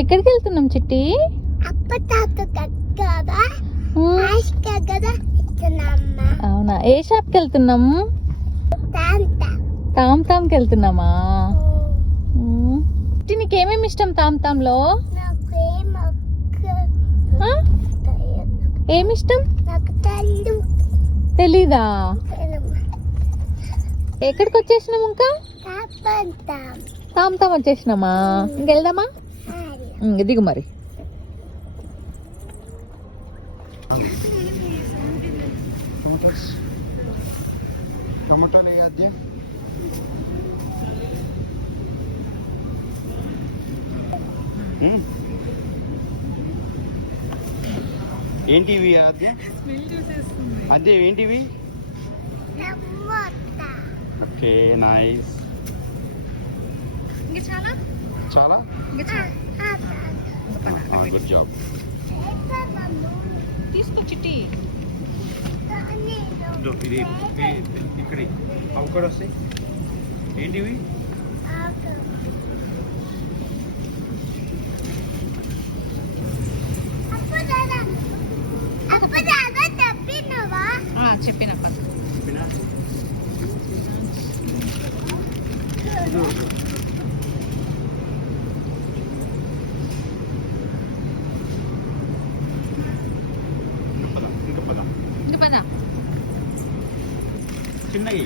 ఎక్కడికి వెళ్తున్నాం చిట్టి? అవునా, ఏ షాప్కి వెళ్తున్నాం? తామ్ తామ్కి వెళ్తున్నామా? చిట్టి, నీకేమేమి ఇష్టం తామ్ తామ్లో? ఏమిష్టం తెలీదా? ఎక్కడికి వచ్చేసినాం? ఇంకా తామ్ తామ్ వచ్చేసినామా? ఇంకెళ్దామా? దిగు మరి. టమాటాలు వేయద్దే. ఏంటివి అదే? అదే ఏంటివి? Okay, nice. చాలా గుడ్ జాబ్. తీసుకో చిట్టి. ఇది ఇక్కడ అవి కూడా వస్తాయి. ఏంటివి? చెప్పిన ఇంకా పద. ఇంకా పద. చిన్నవి